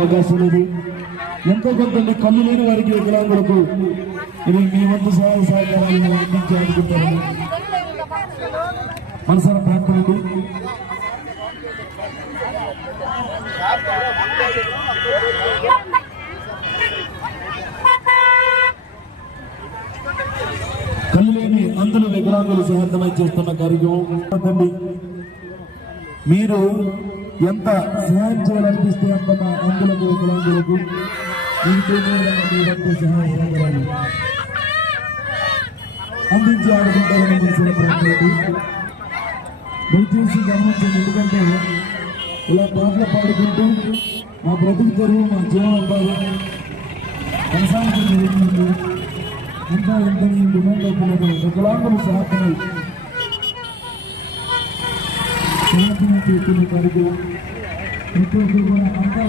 అవకాశం లేదు. ఎంతో కొంత కళ్ళు లేని వారికి వికలాంగులకు ఇది మీ వంతు సహాయ సహకారాలను అందించాలనుకుంటారని మనసారా ప్రార్థనలు. కళ్ళు లేని అందులో వికలాంగులు సహార్థమై చేస్తున్న కార్యక్రమం. మీరు ఎంత సహాయం చేయాలనిపిస్తే అంత మా అందులకు వికలాంగులకు మీకు సహాయ సహకారాలు అందించి ఆడుకుంటారని తెలిసిన ప్రాంతాలు దయచేసి గమనించండి. ఎందుకంటే ఇలా పాటలు పాడుకుంటూ మా బ్రతుకు తెరువు మా జీవనోపాధి కొనసాగుతుంది. ఇంకా ఎంత డిమాండ్ అవుతున్నది వికలాంగులు సహాయమై కార్యక్రమం ప్రతి ఒక్కరు కూడా అంతా